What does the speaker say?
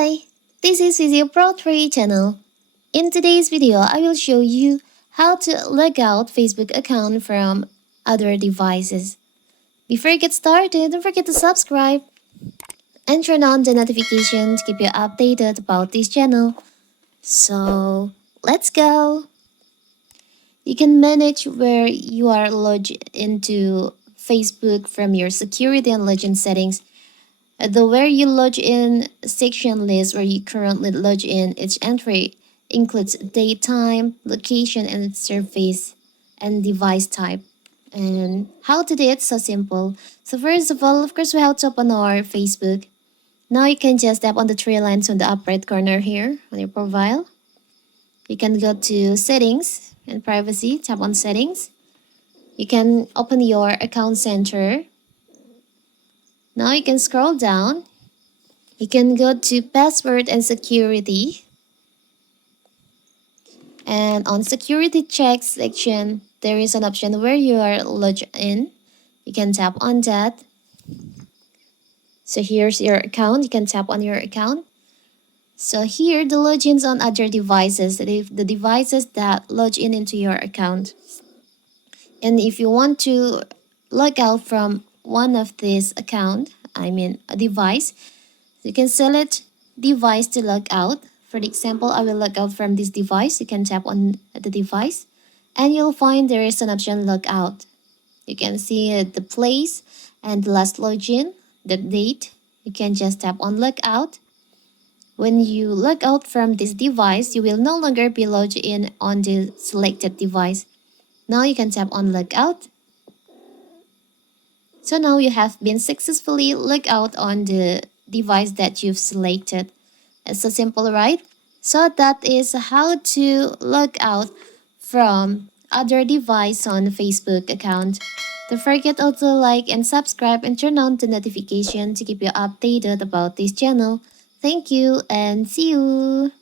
Hi, this is Physio Pro 3 channel. In today's video, I will show you how to log out Facebook account from other devices. Before you get started, don't forget to subscribe and turn on the notification to keep you updated about this channel. So, let's go! You can manage where you are logged into Facebook from your security and login settings. The where you log in section list where you currently log in each entry includes date, time, location, and surface and device type. And how to do it so simple. So first of all, of course, we have to open our Facebook. Now you can just tap on the three lines on the upper right corner here on your profile. You can go to settings and privacy, tap on settings. You can open your account center. Now you can scroll down. You can go to password and security. And on security check section, there is an option where you are logged in. You can tap on that. So here's your account. You can tap on your account. So here, the logins on other devices, the devices that log in into your account. And if you want to log out from one of these account, a device, you can select device to log out. For example, I will log out from this device. You can tap on the device and you'll find there is an option log out. You can see the place and the last login, the date. You can just tap on log out. When you log out from this device, you will no longer be logged in on the selected device. Now you can tap on log out. So now you have been successfully logged out on the device that you've selected. It's so simple, right? So that is how to log out from other device on Facebook account. Don't forget also like and subscribe and turn on the notification to keep you updated about this channel. Thank you and see you!